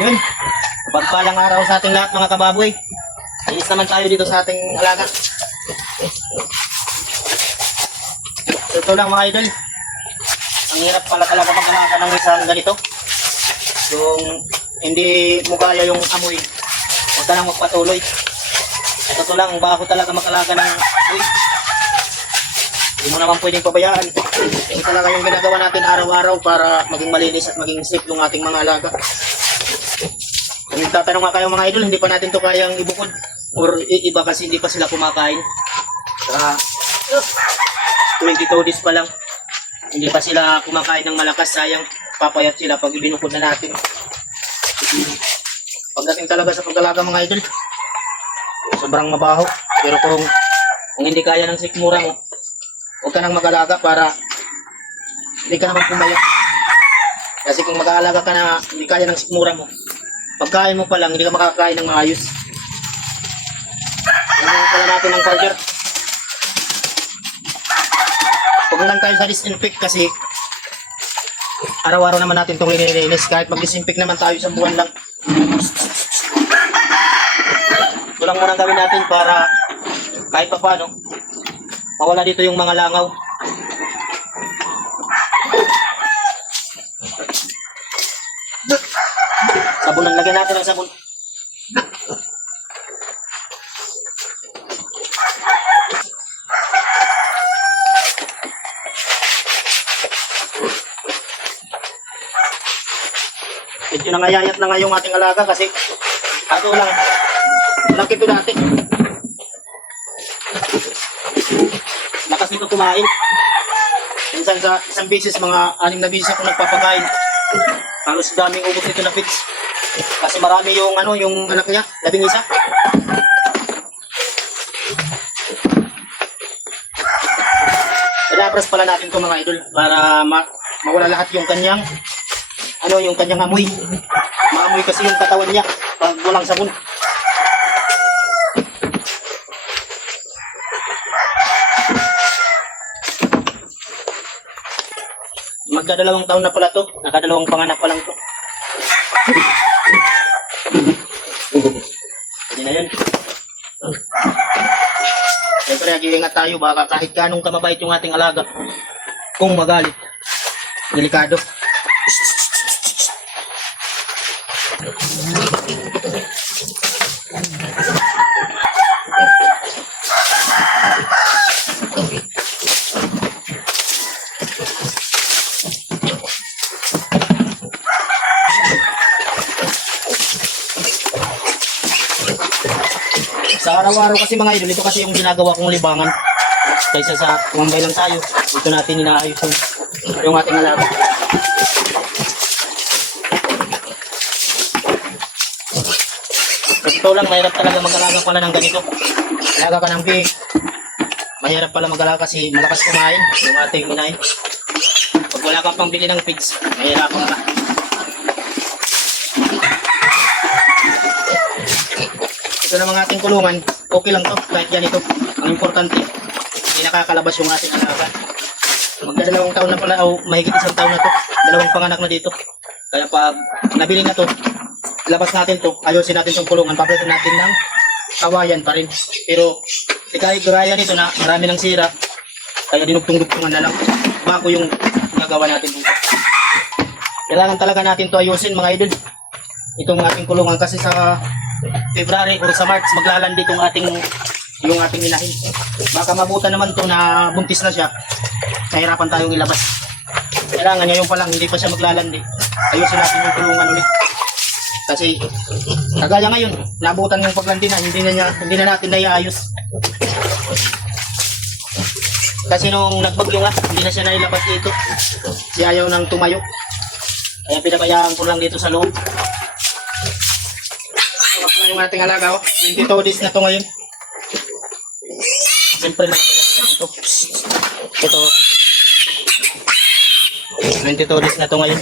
Yun, pagpalang araw sa ating lahat mga kababoy. Inis naman tayo dito sa ating alaga. Ito lang mga idol. Ang hirap pala talaga mag-alaga ng isang ganito. Yung hindi mo kaya yung amoy, huwag ka lang magpatuloy. Ito lang, bago talaga mag-alaga ng amoy. Hindi mo naman pwedeng pabayaan. Ito talaga yung ginagawa natin araw-araw para maging malinis at maging safe yung ating mga alaga. Kung tatanong nga kayo mga idol, hindi pa natin to kayang ibukod. Or iba kasi hindi pa sila kumakain. Saka 22 days pa lang. Hindi pa sila kumakain ng malakas. Sayang, papayat sila pag ibinukod na natin. Pagdating talaga sa pag-alaga mga idol, sobrang mabaho. Pero kung hindi kaya ng sikmura mo, huwag ka nang mag-alaga para hindi ka naman pumayat. Kasi kung mag-aalaga ka na hindi kaya ng sikmura mo, pagkain mo pa lang, hindi ka makakain ng maayos. Ganyan pala natin ang charger. Huwag lang tayo sa disinfect kasi araw-araw naman natin itong linilinis. Kahit mag-disinfect naman tayo sa buwan lang. Ito lang muna gawin natin para kahit pa paano mawala dito yung mga langaw. Sabunan, lagyan natin ang sabon. Medyo nangayayat na nga yung ating alaga kasi ato lang, laki ito dati. Lakas nito kumain. Minsan sa isang beses, mga 6 na beses ako nagpapakain. Halos daming ubos nito na fits. Kasi marami yung yung anak niya, 11. Pinapras pala natin ito mga idol para mawala lahat yung kanyang yung kanyang amoy. Maamoy kasi yung katawan niya pag walang sabon. Magdadalawang taon na pala to. Nakadalawang panganak pa lang to. Hindi na yun. Siyempre, nag-iingat tayo. Baka kahit kanong kamabait yung ating alaga, kung magalit, delikado. Sa araw-araw kasi mga idol, ito kasi yung ginagawa kong libangan. Kaysa sa kumambay lang tayo, ito natin inaayos yung ating alaga. Kasi ito lang, mahirap talaga mag-alaga pala ng ganito. Alaga ka ng pig. Mahirap pala mag-alaga kasi malakas kumain yung ating inahin. Pag wala kang pambili ng pigs, mahirapan ka. Ito na mga ating kulungan, okay lang to, kahit ganito. Ang importante, hindi nakakalabas yung ating alaga. Magdadalawang taon na pala, o mahigit 1 taon na to. 2 panganak na dito. Kaya pag nabili na to, labas natin to, ayusin natin itong kulungan, papalit natin ng kawayan pa rin. Pero, kahit gaya nito na marami ng sira, kaya dinugtong-dugtungan na lang. Bago yung gagawa natin dito. Kailangan talaga natin to ayusin mga idol. Itong ating kulungan kasi sa February or sa March maglalandi yung ating inahin. Baka mabuta naman to na buntis na siya. Nahirapan tayong ilabas. Kailangan ngayon pa lang hindi pa siya maglalandi. Ayusin natin yung kulungan ulit. Kasi kagaya ngayon, nabutan yung paglandi na hindi na natin naiayos. Kasi nung nagbagyo nga, hindi na siya nailabas dito. Si ayaw nang tumayo. Kaya pinabayaan ko lang dito sa loob. Yung ating alaga, 22 days na to ngayon. Siyempre na ito. Ito. 22 days na to ngayon.